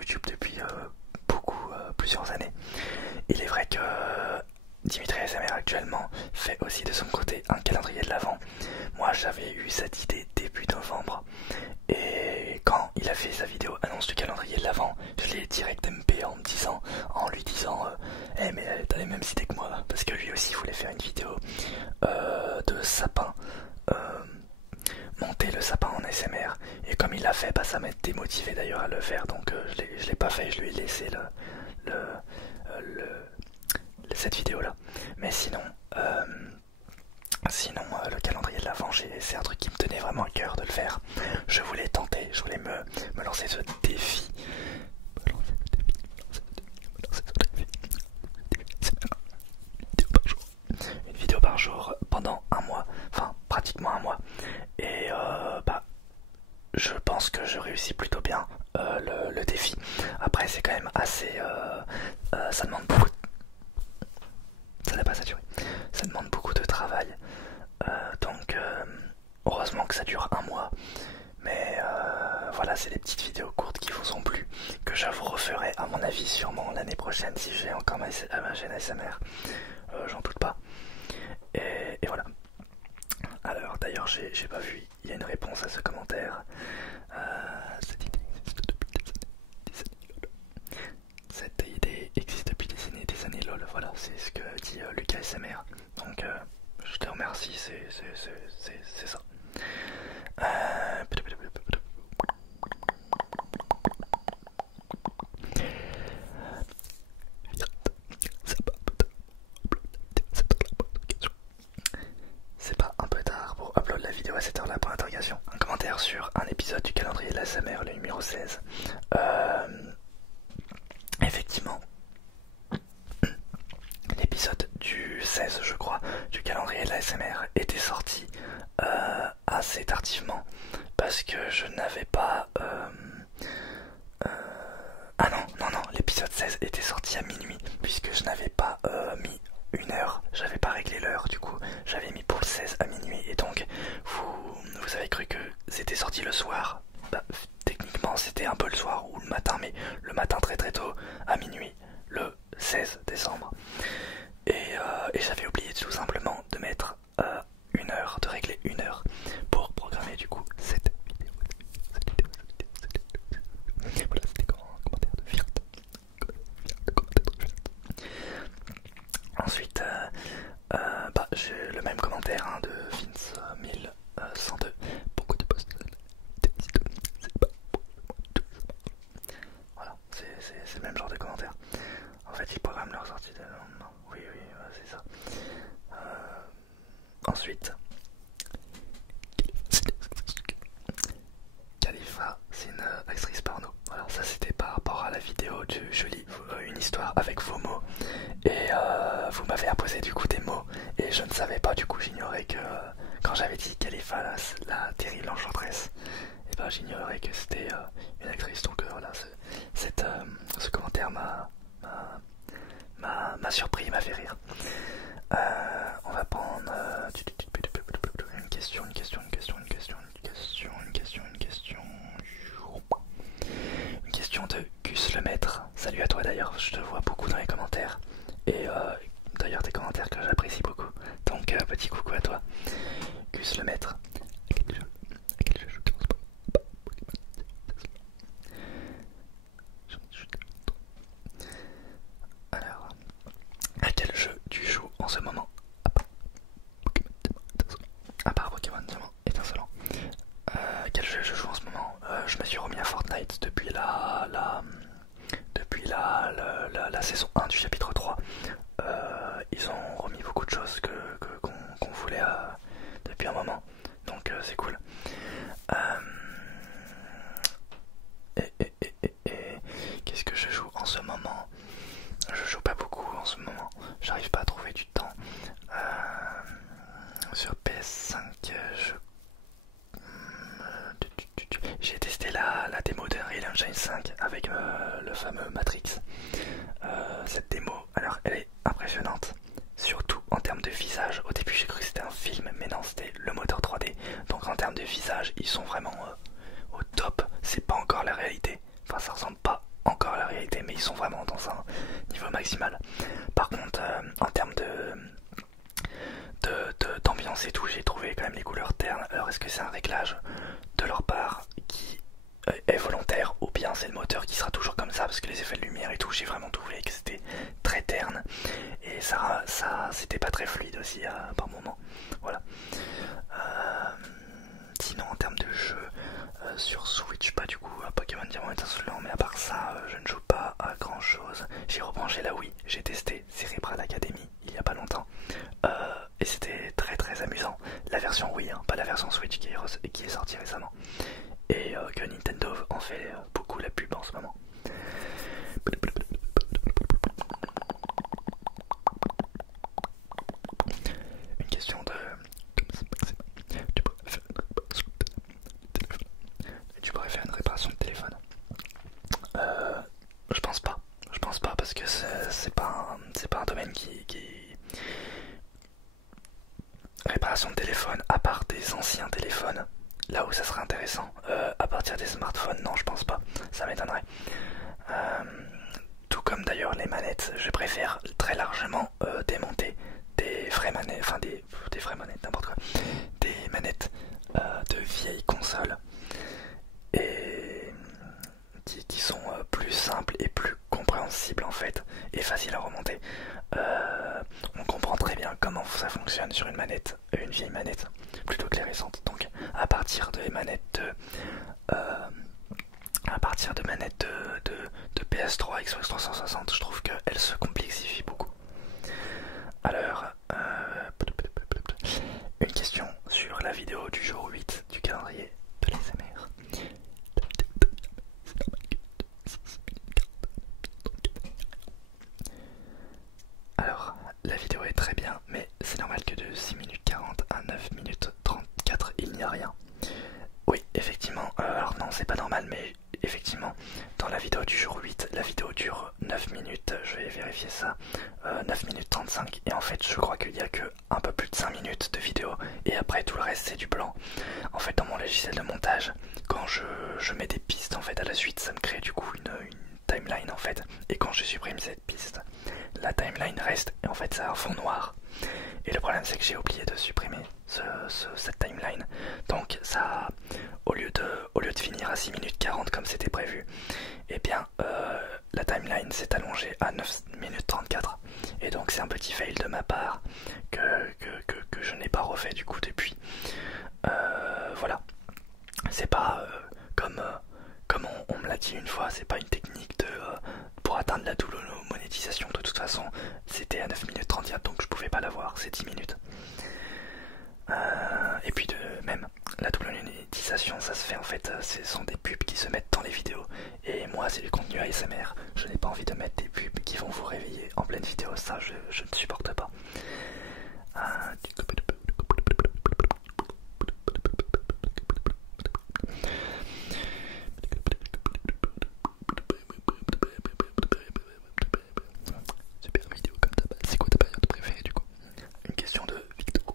YouTube depuis plusieurs années. Il est vrai que Dimitri ASMR actuellement fait aussi de son côté un calendrier de l'Avent. Moi j'avais eu cette idée début novembre et quand il a fait sa vidéo annonce du calendrier de l'Avent, je l'ai direct MP en lui disant eh mais t'as les mêmes idées que moi, parce que lui aussi voulait faire une vidéo de sapin, monter le sapin en ASMR, et comme il l'a fait, bah, ça m'a démotivé d'ailleurs à le faire, donc je l'ai pas fait, je lui ai laissé cette vidéo là. Mais sinon, le calendrier de l'Avent, c'est un truc qui me tenait vraiment à cœur de le faire. Je voulais tenter, je voulais me lancer ce défi. Une vidéo par jour pendant un mois, enfin pratiquement un mois. Et bah, je pense que je réussis plutôt bien le défi. Après, c'est quand même assez. Ça demande beaucoup. Ça n'a pas saturé. Ça demande beaucoup de travail. Donc, heureusement que ça dure un mois. Mais voilà, c'est des petites vidéos courtes qui vous ont plu, que je vous referai à mon avis sûrement l'année prochaine si j'ai encore ma chaîne ASMR. J'en doute pas. Et voilà. Alors d'ailleurs j'ai pas vu, il y a une réponse à ce commentaire. Cette idée existe depuis des années. Cette idée existe depuis des années lol. Voilà, c'est ce que dit Lucas ASMR. Donc je te remercie, c'est ça. C'est pas un peu tard pour upload la vidéo à cette heure-là pour l'interrogation. Un commentaire sur un épisode du calendrier de la SMR, le numéro 16. Effectivement, l'épisode du 16, je crois, du calendrier de la SMR était sorti assez tardivement parce que je n'avais pas... Ah non, l'épisode 16 était sorti à minuit puisque je n'avais pas mis une heure, j'avais pas réglé l'heure, du coup j'avais mis pour le 16 à minuit et donc vous avez cru que c'était sorti le soir. Bah, techniquement c'était un peu le soir ou le matin, mais le matin très très tôt à minuit le 16 décembre. Et j'avais oublié tout simplement de mettre une heure, de régler une heure pour programmer du coup cette vidéo. Voilà, c'était un commentaire de Fiat. Ensuite, bah, j'ai le même commentaire hein, de Vince 1102. Pourquoi tu postes c'est pas voilà, c'est le même genre de commentaire. En fait, ils programment leur sortie de lendemain. Oui, c'est ça. Ensuite, Khalifa, c'est une actrice porno. Voilà, ça c'était par rapport à la vidéo du Je lis une histoire avec vos mots. Et vous m'avez imposé du coup des mots. Et je ne savais pas, du coup j'ignorais que quand j'avais dit Khalifa, la terrible enchanteresse, et ben j'ignorais que c'était une actrice. Donc voilà, ce commentaire m'a surpris, m'a fait rire. On va prendre une question. Une question de Gus le maître. Salut à toi d'ailleurs, je te vois beaucoup dans les commentaires. Et d'ailleurs des commentaires que j'apprécie beaucoup. Donc petit coucou à toi. Gus le maître. À quel jeu je commence pas. Alors, à quel jeu tu joues en ce moment? À part Pokémon Diamant étincelant. Quel jeu je joue en ce moment? Je me suis remis à Fortnite depuis la saison 1 du chapitre 3. Ils ont remis beaucoup de choses qu'on voulait depuis un moment. Donc c'est cool. Qu'est-ce que je joue en ce moment? Je joue pas beaucoup en ce moment. J'arrive pas à trouver du temps. Sur PS5, j'ai testé la démo d'Unreal Engine 5 avec le fameux Matrix. Cette démo, alors elle est impressionnante, surtout en termes de visage. Au début j'ai cru que c'était un film, mais non, c'était le moteur 3D. Donc en termes de visage, ils sont vraiment au top. C'est pas encore la réalité, enfin ça ressemble pas ils sont vraiment dans un niveau maximal. Par contre, en termes d'ambiance et tout, j'ai trouvé quand même les couleurs ternes. Alors est-ce que c'est un réglage de leur part qui est volontaire, ou bien c'est le moteur qui sera toujours comme ça, parce que les effets de lumière et tout, j'ai vraiment trouvé que c'était très terne et ça c'était pas très fluide aussi par moment. Voilà. Sinon en termes de jeu sur Switch, pas du coup à Pokémon Diamant étincelant, mais à part ça je ne joue pas à grand chose. J'ai rebranché la Wii, j'ai testé Cerebral Academy il y a pas longtemps et c'était très très amusant. La version Wii, hein, pas la version Switch qui est sortie récemment, et que Nintendo en fait beaucoup la pub en ce moment. Une question de... Tu pourrais faire une réparation de téléphone? Je pense pas. Je pense pas parce que c'est pas un domaine qui... Réparation de téléphone, à part des anciens téléphones, là où ça serait intéressant. À partir des smartphones, non, je pense pas. Ça m'étonnerait. Tout comme d'ailleurs les manettes, je préfère très largement démonter des vraies manettes, enfin des vraies manettes, n'importe quoi, des manettes de vieilles consoles et qui sont plus simples et plus compréhensibles en fait, et faciles à remonter. On comprend très bien comment ça fonctionne sur une manette, une vieille manette, plutôt que les récentes. Donc à partir de manettes de PS3, Xbox 360, je trouve qu'elle se complexifie beaucoup. Alors, une question sur la vidéo du jour 8 du calendrier de l'ASMR. Alors, la vidéo est très bien, mais c'est normal que de 6 minutes 40 à 9 minutes 34, il n'y a rien. Oui, effectivement, alors non, c'est pas normal, mais effectivement, dans la vidéo du jour 8, la vidéo dure 9 minutes, je vais vérifier ça, 9 minutes 35, et en fait, je crois qu'il y a que un peu plus de 5 minutes de vidéo, et après, tout le reste, c'est du blanc. En fait, dans mon logiciel de montage, quand je mets des pistes, en fait, à la suite, ça me crée du coup une timeline, en fait, et quand je supprime cette piste, la timeline reste, et en fait, ça a un fond noir. Et le problème c'est que j'ai oublié de supprimer cette timeline. Donc ça, au lieu de finir à 6 minutes 40 comme c'était prévu, eh bien la timeline s'est allongée à 9 minutes 34. Et donc c'est un petit fail de ma part que je n'ai pas refait du coup depuis. Voilà. C'est pas comme on me l'a dit une fois, c'est pas une technique pour atteindre la double monétisation. De toute façon, c'était à 9 minutes 34, donc je pouvais pas l'avoir, c'est 10 minutes. Et puis même, la double monétisation, ça se fait en fait, ce sont des pubs qui se mettent dans les vidéos. Et moi, c'est du contenu ASMR. Je n'ai pas envie de mettre des pubs qui vont vous réveiller en pleine vidéo, ça je ne supporte pas. Super vidéo comme d'hab. C'est quoi ta période préférée du coup? Une question de Victor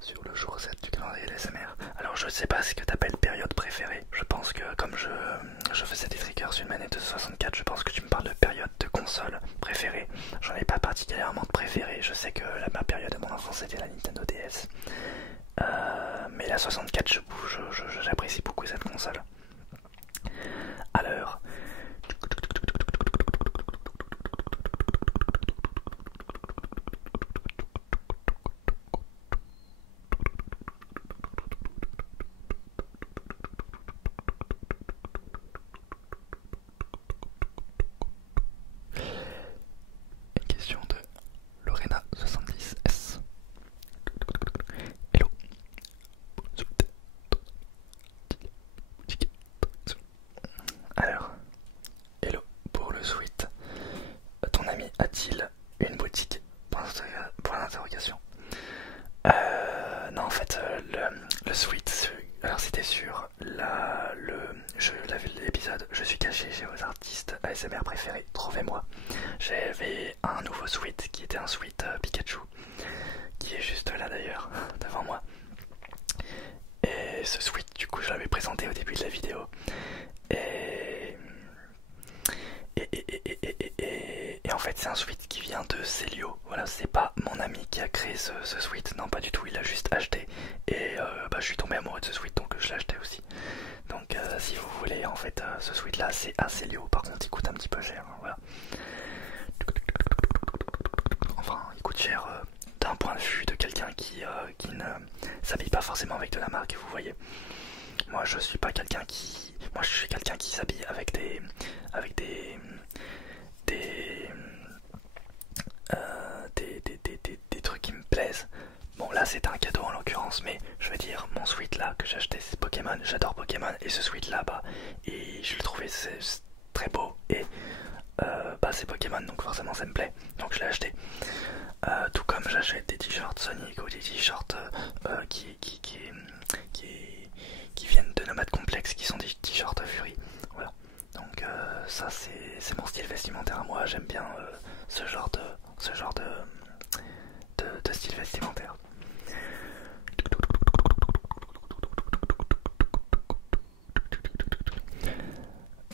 sur le jour 7 du calendrier LSMR. Alors je sais pas ce que t'appelles période préférée. Je pense que comme je faisais des triggers sur une manette de 64, je pense que tu me parles de période de console préférée. J'en ai pas particulièrement de préférée. Je sais que ma période de mon enfance c'était la Nintendo DS. Mais la 64, j'apprécie beaucoup cette console. Alors... Une question de Lorena 70S. Hello. Alors, hello, pour le sweat, ton ami a-t-il une boutique? Pour l'interrogation. Non, en fait, le sweat, alors c'était sur l'épisode Je suis caché chez vos artistes ASMR préférés, trouvez-moi. J'avais un nouveau sweat qui était un sweat Pikachu, qui est juste là d'ailleurs, devant moi. Et ce sweat, du coup, je l'avais présenté au début de la vidéo. fait c'est un sweat qui vient de Celio. Voilà, c'est pas mon ami qui a créé ce sweat, non pas du tout, il a juste acheté. Et je suis tombé amoureux de ce sweat donc je l'ai acheté aussi. Donc si vous voulez en fait ce sweat là c'est à Celio, par contre il coûte un petit peu cher, hein, voilà. Enfin il coûte cher d'un point de vue de quelqu'un qui ne s'habille pas forcément avec de la marque, vous voyez. Moi je suis pas quelqu'un qui... Moi je suis quelqu'un qui s'habille avec des... des trucs qui me plaisent. Bon là c'est un cadeau en l'occurrence, mais je veux dire mon sweat là que j'ai acheté c'est Pokémon, j'adore Pokémon et ce sweat là bah et je le trouvais très beau et bah c'est Pokémon donc forcément ça me plaît donc je l'ai acheté. Tout comme j'achète des t-shirts Sonic ou des t-shirts qui viennent de Nomad Complex qui sont des t-shirts Fury. Voilà. Donc ça c'est mon style vestimentaire à moi, j'aime bien ce genre de style vestimentaire.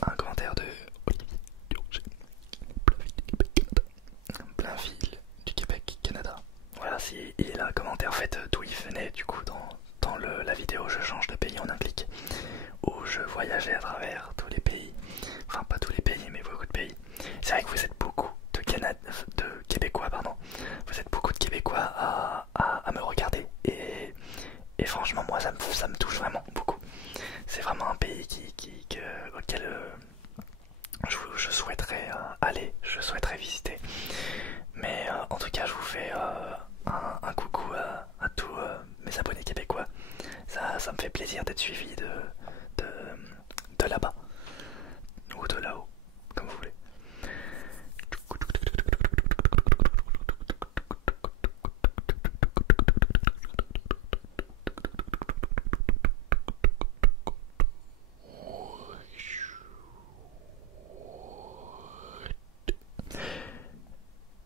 Un commentaire de Blainville du Québec, Canada. Voilà, il est là, commentaire en fait d'où il venait du coup dans la vidéo je change de pays en un clic, où je voyageais à travers tous les pays, enfin pas tous les pays mais beaucoup de pays. C'est vrai que vous êtes beaucoup de Québécois, pardon. Vous êtes beaucoup de Québécois à me regarder et franchement moi ça me touche vraiment beaucoup. C'est vraiment un pays auquel je souhaiterais aller, je souhaiterais visiter. Mais en tout cas je vous fais un coucou à tous mes abonnés québécois. Ça me fait plaisir d'être suivi de là-bas ou de là-haut, comme vous voulez.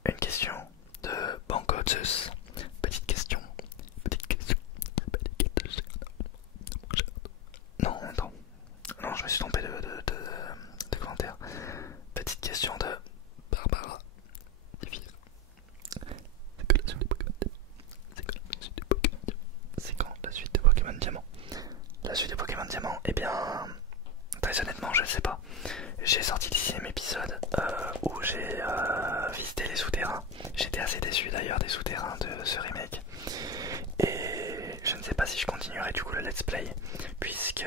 Une question de Bancotus. Petite question. Non, attends. Non, je me suis trompé de commentaire. Petite question de Barbara. C'est quand la suite de Pokémon Diamant? La suite de Pokémon Diamant, eh bien, très honnêtement, je ne sais pas. J'ai sorti le 6ème épisode où j'ai visité les souterrains. J'étais assez déçu d'ailleurs des souterrains de ce remake. Et je ne sais pas si je continuerai du coup le let's play, puisque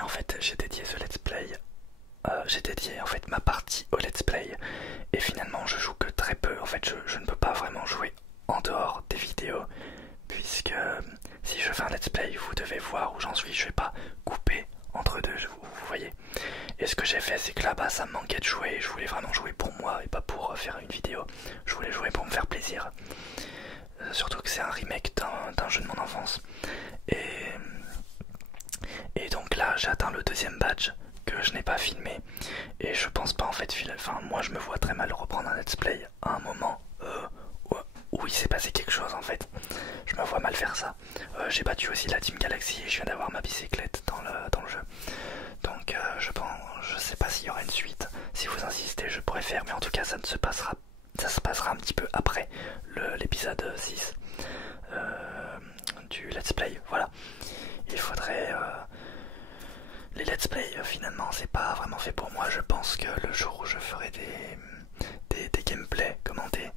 en fait j'ai dédié ce let's play, j'ai dédié en fait ma partie au let's play. Et finalement je joue que très peu. En fait je ne peux pas vraiment jouer en dehors des vidéos, puisque si je fais un let's play vous devez voir où j'en suis. Je vais pas couper entre deux, vous voyez. Et ce que j'ai fait c'est que là-bas ça me manquait de jouer. Je voulais vraiment jouer pour moi et pas pour faire une vidéo. Je voulais jouer pour me faire plaisir. Surtout que c'est un remake d'un jeu de mon enfance. Et donc là j'ai atteint le 2ème badge que je n'ai pas filmé. Et je pense pas en fait, enfin moi je me vois très mal reprendre un let's play à un moment où il s'est passé quelque chose en fait. Je me vois mal faire ça. J'ai battu aussi la Team Galaxy et je viens d'avoir ma bicyclette dans le jeu. Donc je sais pas s'il y aura une suite. Si vous insistez je pourrais faire, mais en tout cas ça se passera un petit peu après l'épisode 6 du let's play. Voilà, il faudrait les let's play finalement c'est pas vraiment fait pour moi. Je pense que le jour où je ferai des gameplays commentés,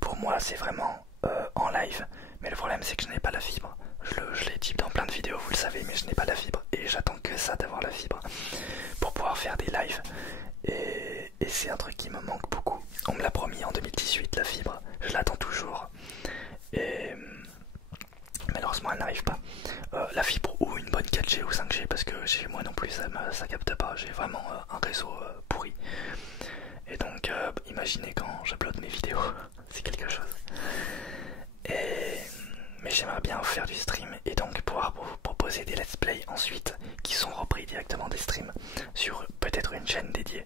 pour moi c'est vraiment en live. Mais le problème c'est que je n'ai pas la fibre. Je l'ai dit dans plein de vidéos, vous le savez, mais je n'ai pas la fibre. Et j'attends que ça d'avoir la fibre pour pouvoir faire des lives. Et c'est un truc qui me manque beaucoup. On me l'a promis en 2018 la fibre. Je l'attends toujours. Et malheureusement elle n'arrive pas. La fibre ou une bonne 4G ou 5G, parce que chez moi non plus ça capte pas. J'ai vraiment un réseau pourri. Et donc imaginez quand j'upload mes vidéos, c'est quelque chose. Mais j'aimerais bien faire du stream et donc pouvoir vous proposer des let's play ensuite qui sont repris directement des streams sur peut-être une chaîne dédiée.